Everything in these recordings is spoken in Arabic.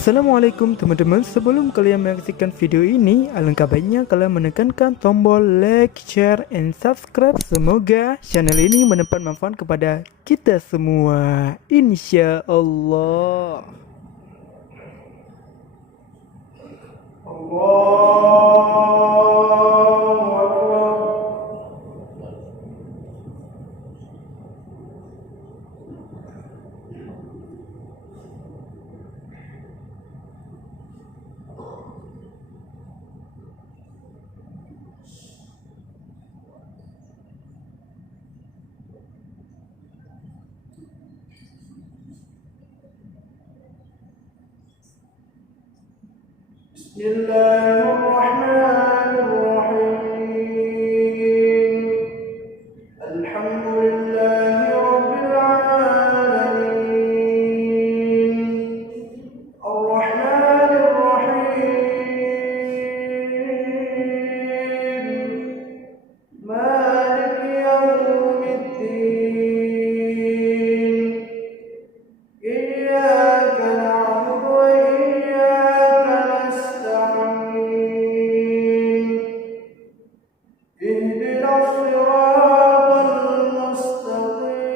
Assalamualaikum teman-teman, sebelum kalian menyaksikan video ini, alangkah baiknya kalian menekankan tombol like, share, and subscribe. Semoga channel ini mendapat manfaat kepada kita semua, insya Allah. Bismillahirrahmanirrahim. Alhamdulillahi rabbil alamin. Ar-Rahmanir Rahim. Maliki yawmiddin. Iyyaka na'budu wa iyyaka nasta'in. Ihdinas siratal mustaqim.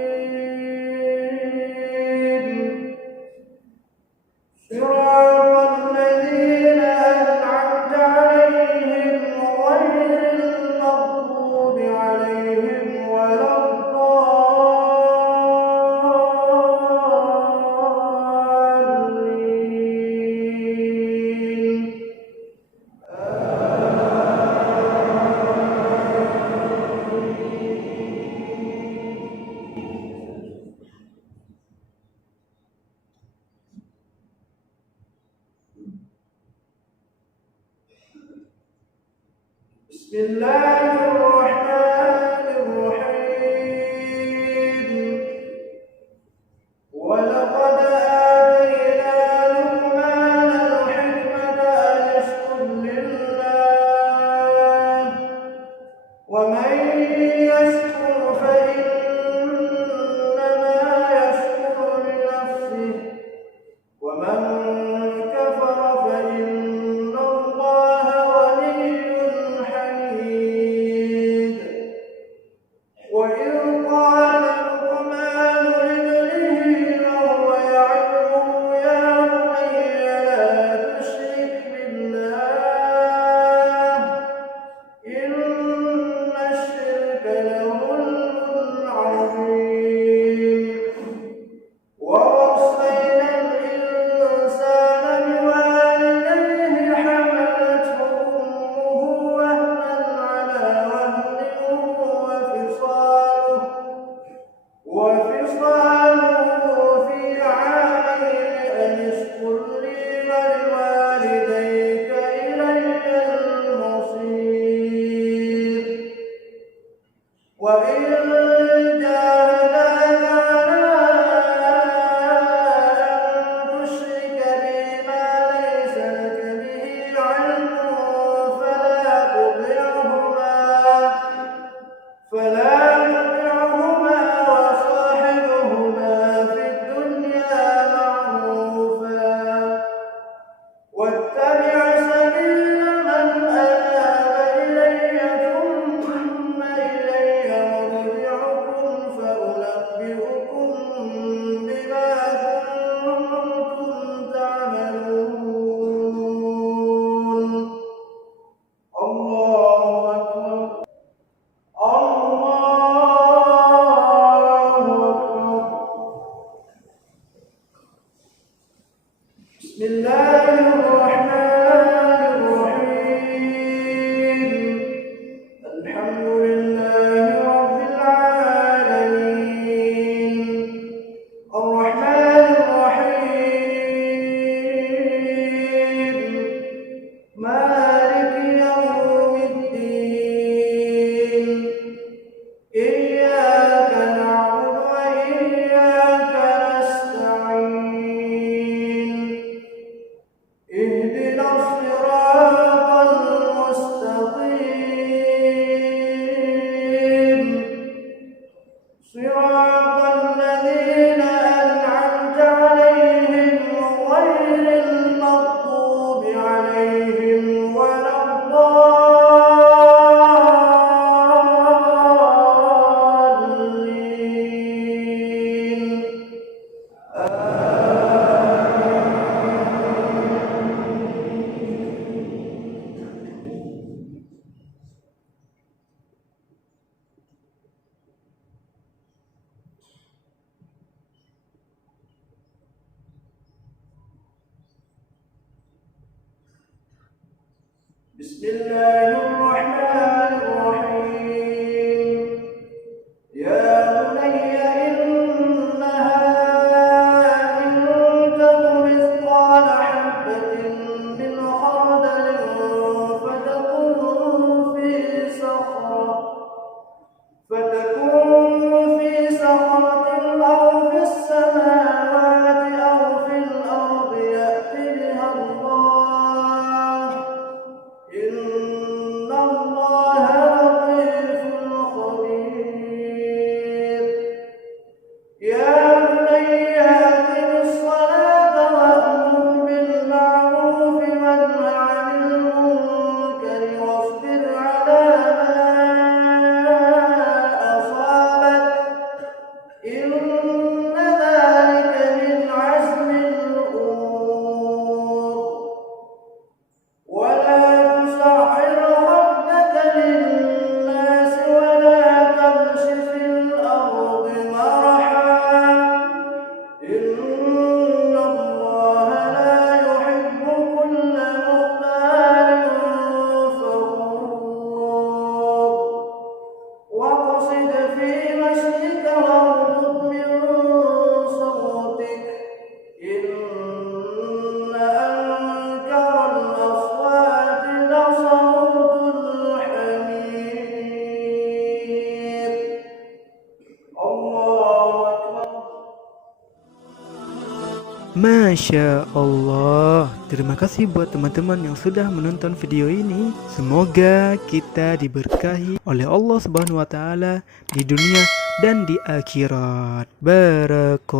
Siratal ladzina an'amta 'alaihim ghairil maghdubi 'alaihim waladdallin. Bismillahirrahmanirrahim. Walaqad atayna Luqmanal hikmata an yashkur lillah wa man yashkur fa innama yashkuru li nafsihi wa man kafara fa inna Allaha ghaniyyun hamid. وإذ قال لقمان لابنه وهو يعظه يا بني لا تشرك بالله إن الشرك لظلم عظيم. ووصينا الإنسان بوالديه حملته أمه وهنا على وهن وفصاله في عامين أن اشكر لي ولوالديك إلي المصير. وإن جاهداك على أن تشرك بي ما ليس لك به علم فلا تطعهما وصاحبهما في الدنيا معروفا واتبع سبيل من أناب إلي ثم إلي مرجعكم فأنبئكم بما كنتم تعملون. الله أكبر. الله أكبر. بسم الله الرحمن الرحيم. الحمد لله رب العالمين. الرحمن الرحيم. مالك يوم الدين. إياك نعبد وإياك نستعين. بسم الله الرحمن الرحيم يا بني إنها إن تك مثقال حبة من خردل فتكن في صخرة أو في السماوات أو في الأرض يأت بها الله إن الله لطيف خبير يا بني أقم الصلاة وأمر بالمعروف وانه عن المنكر واصبر على إن ذلك من عزم الأمور ولا تصعر خدك للناس ولا تمش في الأرض مرحا إن الله لا يحب كل مختال فخور واقصد في مشيك واغضض من صوتك إن أنكر الأصوات لصوت الحمير الله أكبر. Masya Allah, terima kasih buat teman-teman yang sudah menonton video ini. Semoga kita diberkahi oleh Allah Subhanahu wa Ta'ala di dunia dan di akhirat. Barakallah.